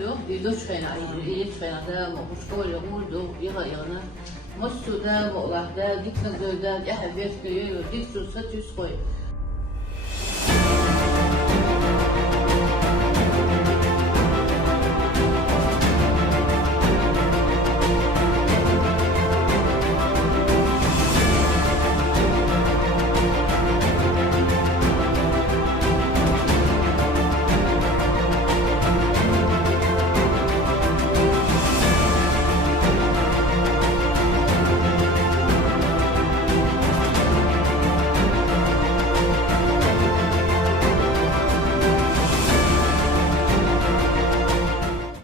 يو يدوش خينا يدوش خينا ده مشكور يقول دو يغيرنا مصو ده مقلع ده ديك نزل ده أحد يسكي يديك سوسات يسكوي